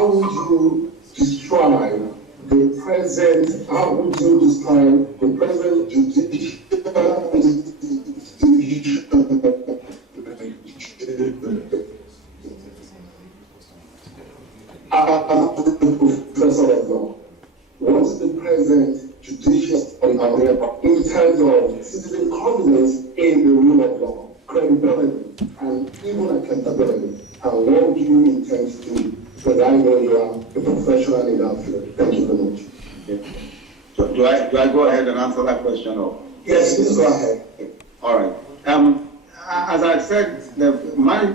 how would you describe the present, how would you describe the present judicial professor of law? What's the present judicial in terms of citizen confidence in the rule of law, credibility, and even accountability? And what do you intend to do? Because I know you are a professional in that field. Thank you very much. Okay. So do I go ahead and answer that question? Or? Yes, please go ahead. All right. As I said, my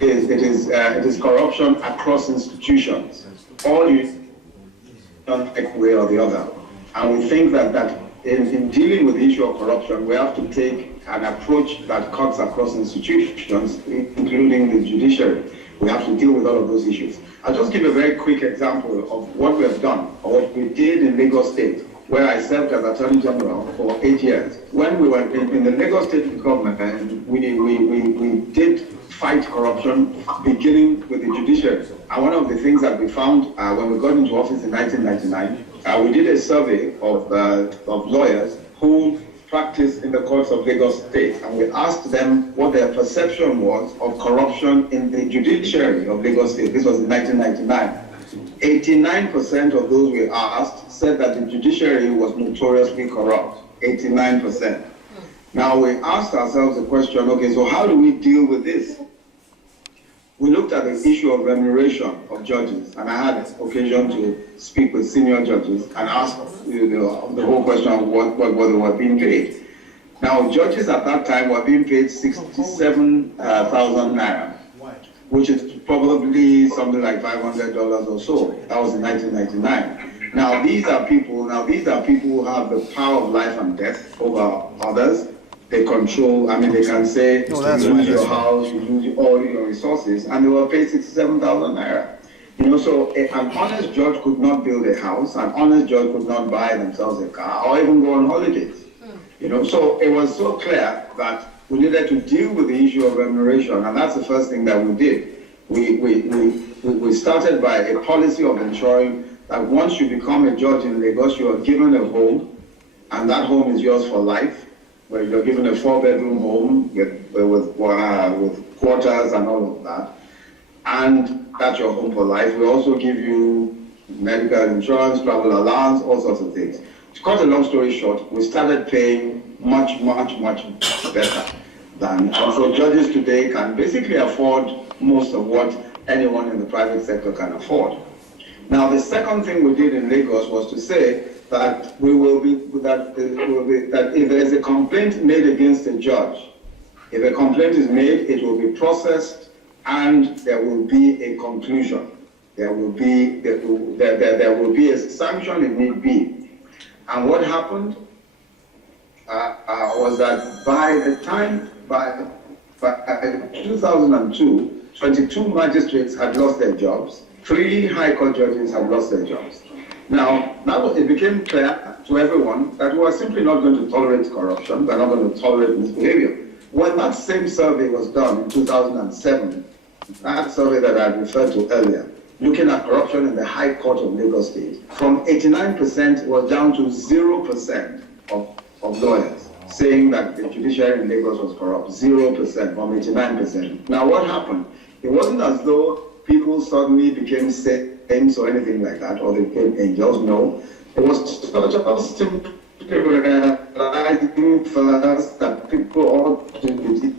it is corruption across institutions. All you done one way or the other, and we think that in dealing with the issue of corruption, we have to take an approach that cuts across institutions, including the judiciary. We have to deal with all of those issues. I'll just give a very quick example of what we have done, or what we did in Lagos State, where I served as Attorney General for 8 years. When we were in the Lagos State government, we did fight corruption, beginning with the judiciary. And one of the things that we found when we got into office in 1999, we did a survey of lawyers who practice in the courts of Lagos State, and we asked them what their perception was of corruption in the judiciary of Lagos State. This was in 1999. 89% of those we asked said that the judiciary was notoriously corrupt. 89%. Now we asked ourselves the question, okay, so how do we deal with this? We looked at the issue of remuneration of judges, and I had occasion to speak with senior judges and ask the whole question of what they were being paid. Now, judges at that time were being paid 67,000 naira, which is probably something like $500 or so. That was in 1999. Now, these are people who have the power of life and death over others. They control, I mean, they can say, you lose your house, you lose all your resources, and they were paid 67,000 naira. You know, so an honest judge could not build a house, an honest judge could not buy themselves a car, or even go on holidays. You know, so it was so clear that we needed to deal with the issue of remuneration, and that's the first thing that we did. We started by a policy of ensuring that once you become a judge in Lagos, you are given a home, and that home is yours for life, where you're given a 4-bedroom home with quarters and all of that, and that's your home for life. We also give you medical insurance, travel allowance, all sorts of things. To cut a long story short, we started paying much better than, and so judges today can basically afford most of what anyone in the private sector can afford. Now, the second thing we did in Lagos was to say that that if there is a complaint made against a judge, if a complaint is made, it will be processed and there will be a conclusion. There will be a sanction if need be. And what happened was that by 2002, 22 magistrates had lost their jobs. 3 High Court judges had lost their jobs. Now it became clear to everyone that we are simply not going to tolerate corruption, we're not going to tolerate misbehavior. When that same survey was done in 2007, that survey that I referred to earlier, looking at corruption in the High Court of Lagos State, from 89% was down to 0% of lawyers saying that the judiciary in Lagos was corrupt. 0% from 89%. Now what happened? It wasn't as though people suddenly became saints or anything like that, or they became angels. No, it was just simply realizing first that people ought to be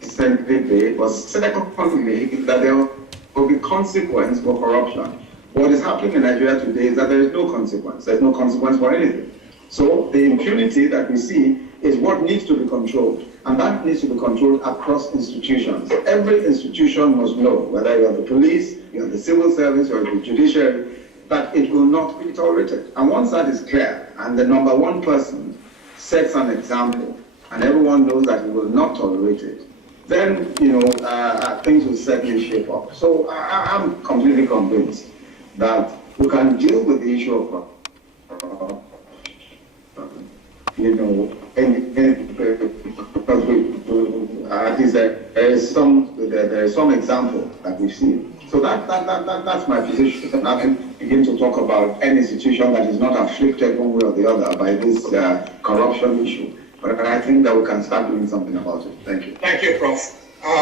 decently paid, but secondly, that there will be consequence for corruption. What is happening in Nigeria today is that there is no consequence. There's no consequence for anything. So the impunity that we see is what needs to be controlled. And that needs to be controlled across institutions. Every institution must know, whether you're the police, you're the civil service, or the judiciary, that it will not be tolerated. And once that is clear, and the number one person sets an example, and everyone knows that he will not tolerate it, then, things will certainly shape up. So I'm completely convinced that we can deal with the issue of there is some example that we've seen. So that's my position. I can begin to talk about any institution that is not afflicted one way or the other by this corruption issue. But I think that we can start doing something about it. Thank you. Thank you, Prof.